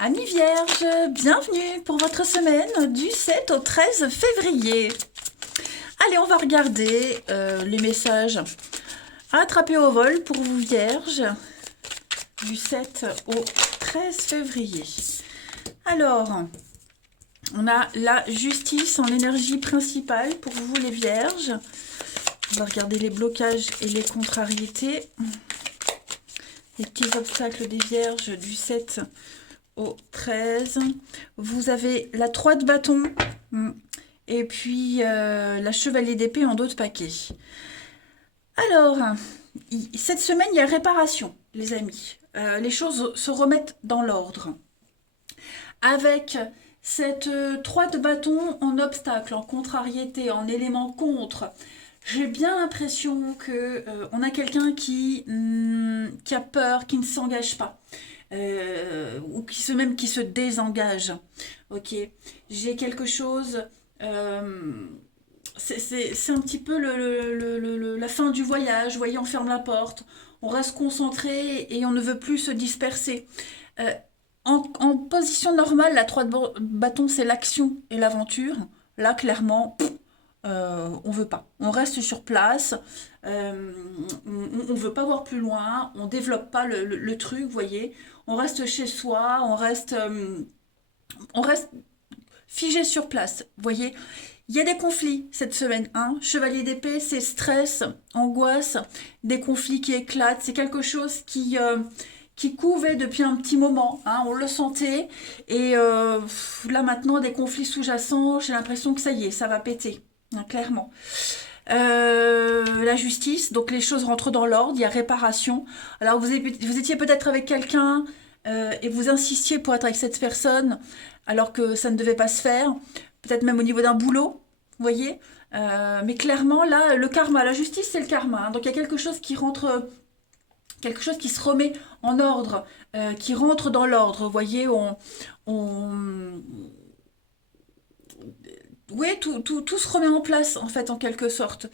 Amis vierges, bienvenue pour votre semaine du 7 au 13 février. Allez, on va regarder les messages à attraper au vol pour vous vierges du 7 au 13 février. Alors, on a la justice en énergie principale pour vous les vierges. On va regarder les blocages et les contrariétés. Les petits obstacles des vierges du 7 au 13. Vous avez la 3 de bâton et puis la chevalier d'épée en dos de paquet. Alors, cette semaine, il y a réparation, les amis. Les choses se remettent dans l'ordre. Avec cette 3 de bâton en obstacle, en contrariété, en élément contre, j'ai bien l'impression que on a quelqu'un qui a peur, qui ne s'engage pas. Ou qui se désengage. Ok, j'ai quelque chose. C'est un petit peu la fin du voyage. Vous voyez, on ferme la porte, on reste concentré et on ne veut plus se disperser. Euh, en position normale, la 3 de bâton, c'est l'action et l'aventure. Là, clairement, on veut pas. On reste sur place. On veut pas voir plus loin. On développe pas le truc, vous voyez. On reste chez soi. On reste figé sur place, vous voyez. Il y a des conflits cette semaine, hein. Chevalier d'épée, c'est stress, angoisse, des conflits qui éclatent. C'est quelque chose qui couvait depuis un petit moment, hein, on le sentait. Et là maintenant, des conflits sous-jacents, j'ai l'impression que ça y est, ça va péter, hein, clairement. La justice, donc les choses rentrent dans l'ordre, il y a réparation. Alors vous étiez peut-être avec quelqu'un et vous insistiez pour être avec cette personne alors que ça ne devait pas se faire, peut-être même au niveau d'un boulot, vous voyez. Mais clairement là, le karma, la justice c'est le karma, hein. Donc il y a quelque chose qui rentre, quelque chose qui se remet en ordre, qui rentre dans l'ordre, vous voyez. On, oui, tout se remet en place, en fait, en quelque sorte.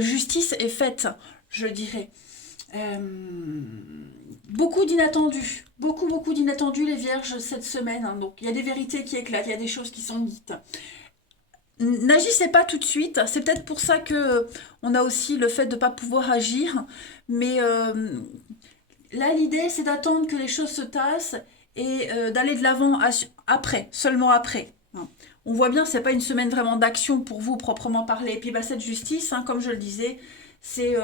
Justice est faite, je dirais. Euh, beaucoup d'inattendus, les vierges, cette semaine, hein. Donc, il y a des vérités qui éclatent, il y a des choses qui sont dites. N'agissez pas tout de suite, c'est peut-être pour ça que on a aussi le fait de ne pas pouvoir agir, mais là, l'idée, c'est d'attendre que les choses se tassent et d'aller de l'avant après, seulement après, hein. On voit bien, c'est pas une semaine vraiment d'action pour vous proprement parler. Et puis bah, cette justice, hein, comme je le disais, c'est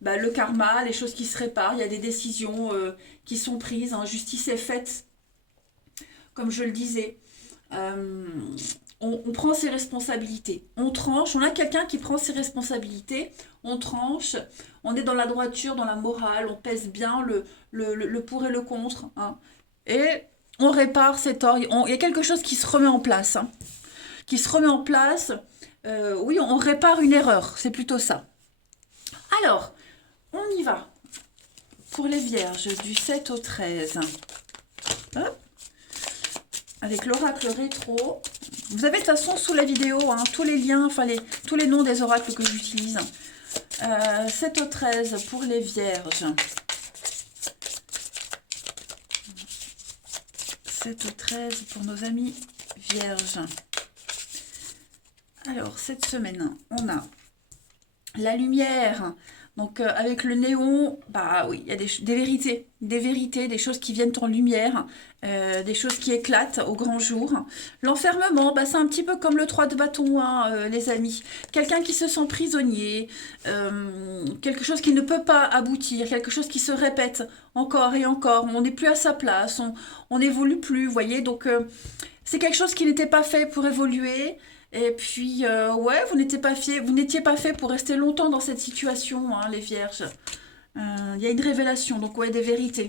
bah, le karma, les choses qui se réparent. Il y a des décisions qui sont prises, hein. Justice est faite, comme je le disais. Euh, on prend ses responsabilités, on tranche, on a quelqu'un qui prend ses responsabilités, on tranche, on est dans la droiture, dans la morale, on pèse bien le pour et le contre, hein. Et on répare ces torts, il y a quelque chose qui se remet en place, hein, qui se remet en place. Oui, on répare une erreur, c'est plutôt ça. Alors, on y va pour les vierges du 7 au 13. Hop, avec l'oracle rétro. Vous avez de toute façon sous la vidéo, hein, tous les liens, enfin tous les noms des oracles que j'utilise. 7 au 13 pour les vierges. 7 au 13 pour nos amis vierges. Alors, cette semaine, on a la lumière. Donc, avec le néon, bah oui, il y a des vérités, des choses qui viennent en lumière, des choses qui éclatent au grand jour. L'enfermement, bah, c'est un petit peu comme le 3 de bâton, hein, les amis. Quelqu'un qui se sent prisonnier, quelque chose qui ne peut pas aboutir, quelque chose qui se répète encore et encore. On n'est plus à sa place, on n'évolue plus, vous voyez. Donc, c'est quelque chose qui n'était pas fait pour évoluer. Et puis, ouais, vous n'étiez pas fait pour rester longtemps dans cette situation, hein, les vierges. Il y a une révélation, donc ouais, des vérités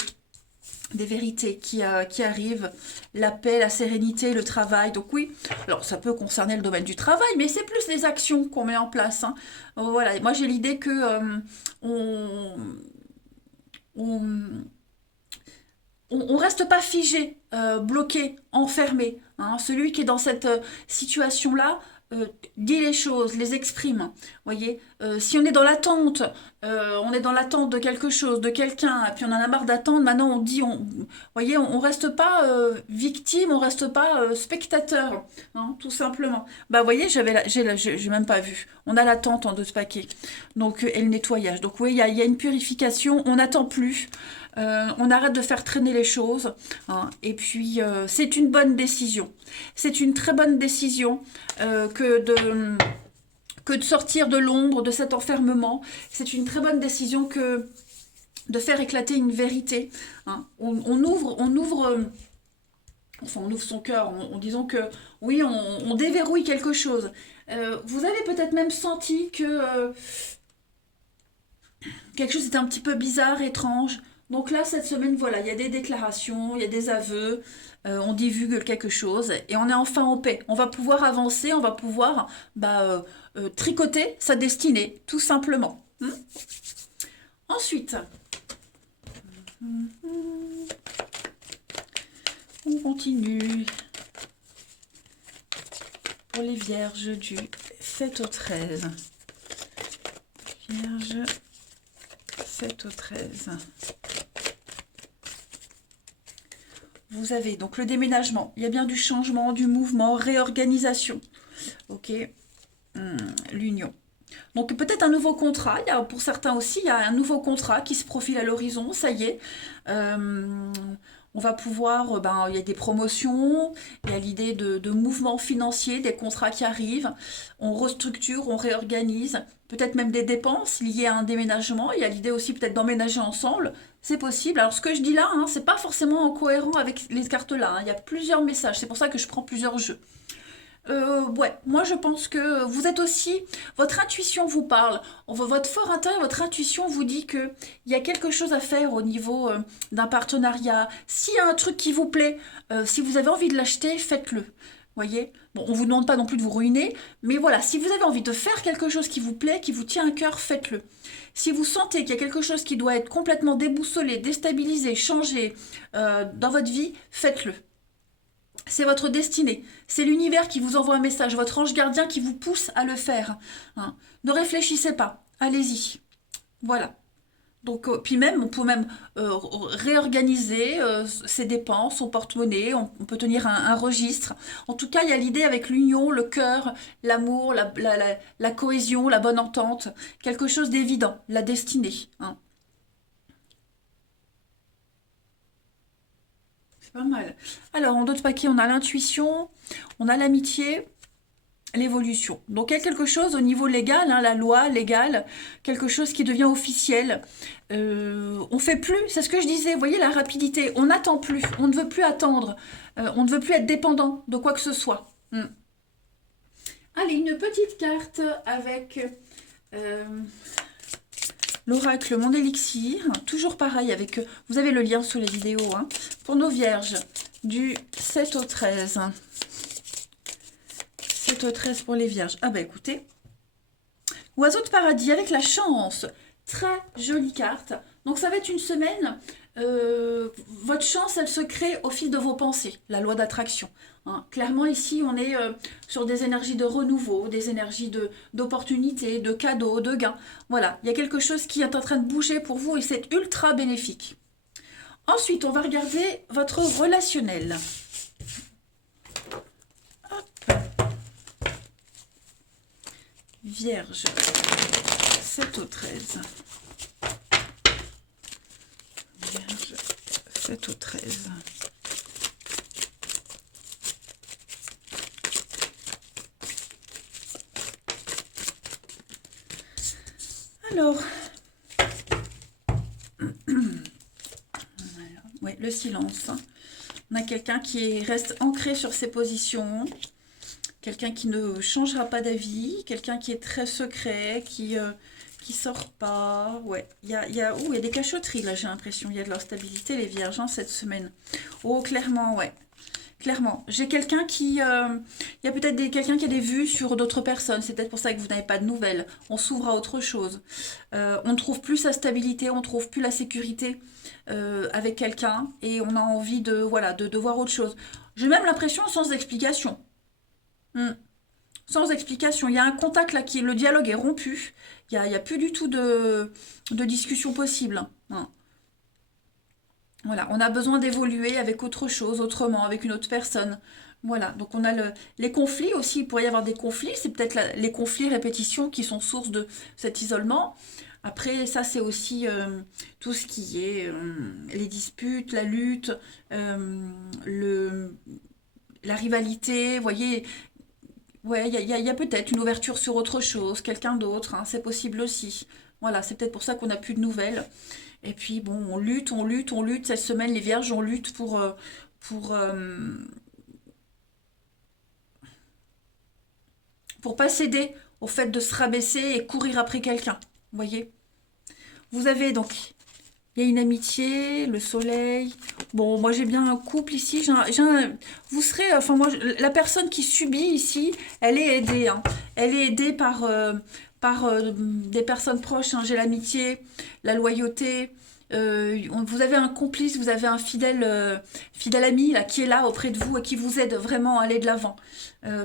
qui arrivent, la paix, la sérénité, le travail. Donc oui, alors ça peut concerner le domaine du travail, mais c'est plus les actions qu'on met en place, hein. Voilà, moi j'ai l'idée que on, on, on reste pas figé, bloqué, enfermé, hein. Celui qui est dans cette situation-là, dit les choses, les exprime. Voyez, si on est dans l'attente, on est dans l'attente de quelque chose, de quelqu'un, et puis on en a marre d'attendre, maintenant on dit, voyez, on reste pas victime, on reste pas spectateur, hein, tout simplement. Bah, voyez, j'ai même pas vu. On a l'attente en 2 paquets, donc et le nettoyage. Donc oui, il y a une purification, on n'attend plus. On arrête de faire traîner les choses, hein, et puis c'est une bonne décision. C'est une très bonne décision que de sortir de l'ombre, de cet enfermement. C'est une très bonne décision que de faire éclater une vérité, hein. Enfin, on ouvre son cœur en disant que oui, on déverrouille quelque chose. Vous avez peut-être même senti que quelque chose était un petit peu bizarre, étrange. Donc là, cette semaine, voilà, il y a des déclarations, il y a des aveux, on divulgue quelque chose et on est enfin en paix. On va pouvoir avancer, on va pouvoir tricoter sa destinée, tout simplement. Ensuite, on continue pour les vierges du 7 au 13. Vierge 7 au 13. Vous avez donc le déménagement. Il y a bien du changement, du mouvement, réorganisation. Ok. L'union. Donc peut-être un nouveau contrat. Pour certains aussi, il y a un nouveau contrat qui se profile à l'horizon. Ça y est. On va pouvoir, il y a des promotions, il y a l'idée de mouvements financiers, des contrats qui arrivent, on restructure, on réorganise, peut-être même des dépenses liées à un déménagement, il y a l'idée aussi peut-être d'emménager ensemble, c'est possible. Alors ce que je dis là, hein, c'est pas forcément en cohérent avec les cartes là, hein. Il y a plusieurs messages, c'est pour ça que je prends plusieurs jeux. Ouais, moi je pense que vous êtes aussi, votre intuition vous parle, votre fort intérieur, votre intuition vous dit que il y a quelque chose à faire au niveau d'un partenariat. S'il y a un truc qui vous plaît, si vous avez envie de l'acheter, faites-le. Voyez? Bon, on vous demande pas non plus de vous ruiner, mais voilà, si vous avez envie de faire quelque chose qui vous plaît, qui vous tient à cœur, faites-le. Si vous sentez qu'il y a quelque chose qui doit être complètement déboussolé, déstabilisé, changé dans votre vie, faites-le. C'est votre destinée. C'est l'univers qui vous envoie un message, votre ange gardien qui vous pousse à le faire, hein. Ne réfléchissez pas, allez-y. Voilà. Donc, puis même, on peut même réorganiser ses dépenses, son porte-monnaie, on peut tenir un registre. En tout cas, il y a l'idée avec l'union, le cœur, l'amour, la cohésion, la bonne entente, quelque chose d'évident, la destinée, hein. Pas mal. Alors, en d'autres paquets, on a l'intuition, on a l'amitié, l'évolution. Donc, il y a quelque chose au niveau légal, hein, la loi légale, quelque chose qui devient officiel. On fait plus, c'est ce que je disais, vous voyez la rapidité, on n'attend plus, on ne veut plus attendre, on ne veut plus être dépendant de quoi que ce soit. Allez, une petite carte avec l'oracle Mon Élixir, toujours pareil avec, vous avez le lien sous la vidéo, hein, pour nos vierges du 7 au 13. 7 au 13 pour les vierges. Ah bah écoutez, oiseau de paradis avec la chance, très jolie carte. Donc ça va être une semaine, votre chance elle se crée au fil de vos pensées, la loi d'attraction, hein. Clairement ici on est sur des énergies de renouveau, des énergies d'opportunités, de cadeaux, de gains. Voilà, il y a quelque chose qui est en train de bouger pour vous et c'est ultra bénéfique. Ensuite on va regarder votre relationnel. Hop. Vierge, 7 au 13. Vierge, 7 au 13. Alors, ouais, le silence. On a quelqu'un qui reste ancré sur ses positions, quelqu'un qui ne changera pas d'avis, quelqu'un qui est très secret, qui sort pas. Ouais, il y a des cachotteries là, j'ai l'impression. Il y a de l'instabilité, les vierges, hein, cette semaine. Oh, clairement, ouais. Clairement, j'ai quelqu'un qui... il y a peut-être quelqu'un qui a des vues sur d'autres personnes. C'est peut-être pour ça que vous n'avez pas de nouvelles. On s'ouvre à autre chose. On ne trouve plus sa stabilité, on ne trouve plus la sécurité avec quelqu'un. Et on a envie de, voilà, de voir autre chose. J'ai même l'impression sans explication. sans explication. Il y a un contact là, le dialogue est rompu. Il y a plus du tout de discussion possible. Hein. Voilà, on a besoin d'évoluer avec autre chose, autrement, avec une autre personne. Voilà, donc on a les conflits aussi, il pourrait y avoir des conflits, c'est peut-être les conflits répétitions qui sont source de cet isolement. Après, ça c'est aussi tout ce qui est les disputes, la lutte, euh, le, la rivalité, vous voyez, ouais, il y a peut-être une ouverture sur autre chose, quelqu'un d'autre, hein, c'est possible aussi. Voilà, c'est peut-être pour ça qu'on n'a plus de nouvelles. Et puis bon, on lutte, on lutte, on lutte. Cette semaine, les vierges, on lutte pour, euh, pour pas céder au fait de se rabaisser et courir après quelqu'un. Vous voyez? Vous avez donc, il y a une amitié, le soleil. Bon, moi j'ai bien un couple ici. Vous serez, enfin moi, la personne qui subit ici, elle est aidée. Hein. Elle est aidée par des personnes proches. Hein. J'ai l'amitié, la loyauté. Vous avez un complice, vous avez un fidèle ami là, qui est là auprès de vous et qui vous aide vraiment à aller de l'avant.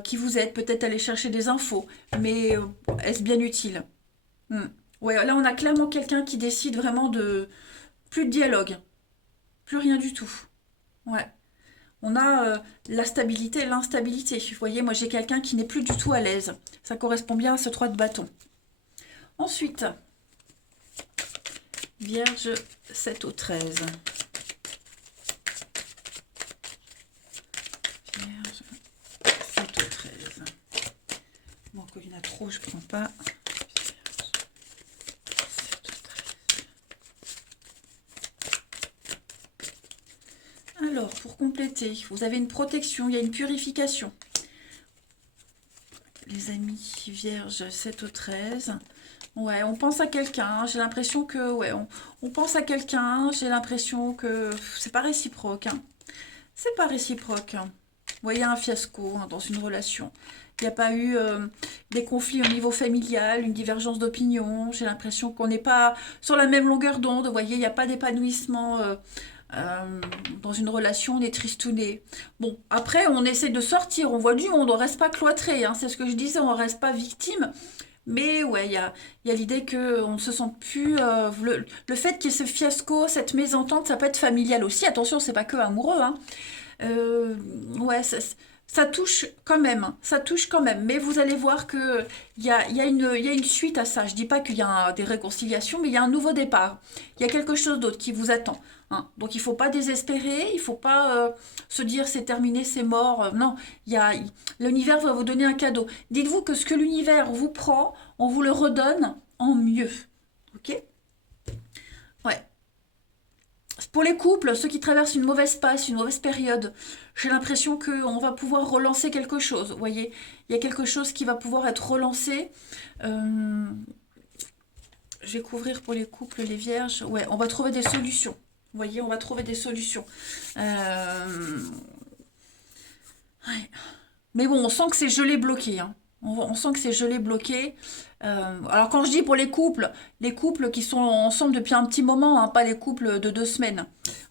Qui vous aide peut-être à aller chercher des infos. Mais est-ce bien utile? Hmm. Ouais, là on a clairement quelqu'un qui décide vraiment de plus de dialogue, plus rien du tout. Ouais. On a la stabilité et l'instabilité. Vous voyez, moi j'ai quelqu'un qui n'est plus du tout à l'aise. Ça correspond bien à ce 3 de bâton. Ensuite, Vierge 7 au 13. Vierge 7 au 13. Bon, quand il y en a trop, je ne prends pas. Alors, pour compléter, vous avez une protection, il y a une purification. Les amis, Vierge 7 au 13. Ouais, on pense à quelqu'un. J'ai l'impression que, ouais, on pense à quelqu'un. J'ai l'impression que c'est pas réciproque. Hein. C'est pas réciproque. Hein. Vous voyez, un fiasco hein, dans une relation. Il n'y a pas eu des conflits au niveau familial, une divergence d'opinion. J'ai l'impression qu'on n'est pas sur la même longueur d'onde. Vous voyez, il n'y a pas d'épanouissement dans une relation, on est tristouné. Bon, après, on essaie de sortir, on voit du monde, on reste pas cloîtré. Hein, c'est ce que je disais, on reste pas victime. Mais ouais, il y a l'idée qu'on ne se sent plus. Le fait qu'il y ait ce fiasco, cette mésentente, ça peut être familial aussi. Attention, c'est pas que amoureux. Hein. Ouais, ça touche quand même. Hein, ça touche quand même. Mais vous allez voir que il y a une suite à ça. Je dis pas qu'il y a des réconciliations, mais il y a un nouveau départ. Il y a quelque chose d'autre qui vous attend. Hein. Donc il faut pas désespérer, il faut pas se dire c'est terminé, c'est mort. Non, l'univers va vous donner un cadeau. Dites-vous que ce que l'univers vous prend, on vous le redonne en mieux. Ok? Ouais. Pour les couples, ceux qui traversent une mauvaise passe, une mauvaise période, j'ai l'impression qu'on va pouvoir relancer quelque chose. Vous voyez, il y a quelque chose qui va pouvoir être relancé. Euh, je vais couvrir pour les couples, les vierges. Ouais, on va trouver des solutions. Vous voyez, on va trouver des solutions. Ouais. Mais bon, on sent que c'est gelé bloqué. Hein. On sent que c'est gelé bloqué. Alors quand je dis pour les couples qui sont ensemble depuis un petit moment, hein, pas les couples de 2 semaines.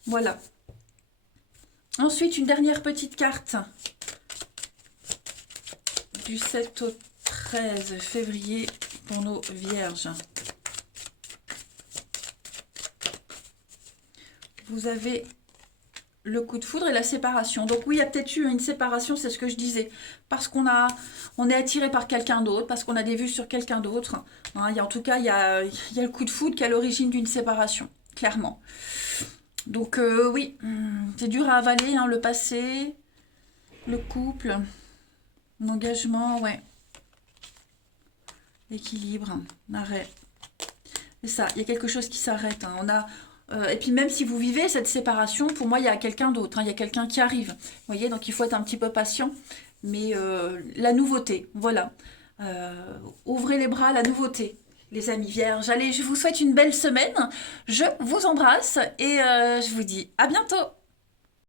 Voilà. Ensuite, une dernière petite carte du 7 au 13 février pour nos vierges. Vous avez le coup de foudre et la séparation. Donc oui, il y a peut-être eu une séparation, c'est ce que je disais. Parce on est attiré par quelqu'un d'autre, parce qu'on a des vues sur quelqu'un d'autre. Hein, en tout cas, il y a le coup de foudre qui est à l'origine d'une séparation, clairement. Donc oui, c'est dur à avaler, hein, le passé, le couple, l'engagement, ouais. L'équilibre, l'arrêt. C'est ça, il y a quelque chose qui s'arrête. Hein. Et puis même si vous vivez cette séparation, pour moi, il y a quelqu'un d'autre. Hein. Il y a quelqu'un qui arrive. Vous voyez, donc il faut être un petit peu patient. Mais la nouveauté, voilà. Ouvrez les bras à la nouveauté, les amis vierges. Allez, je vous souhaite une belle semaine. Je vous embrasse et je vous dis à bientôt.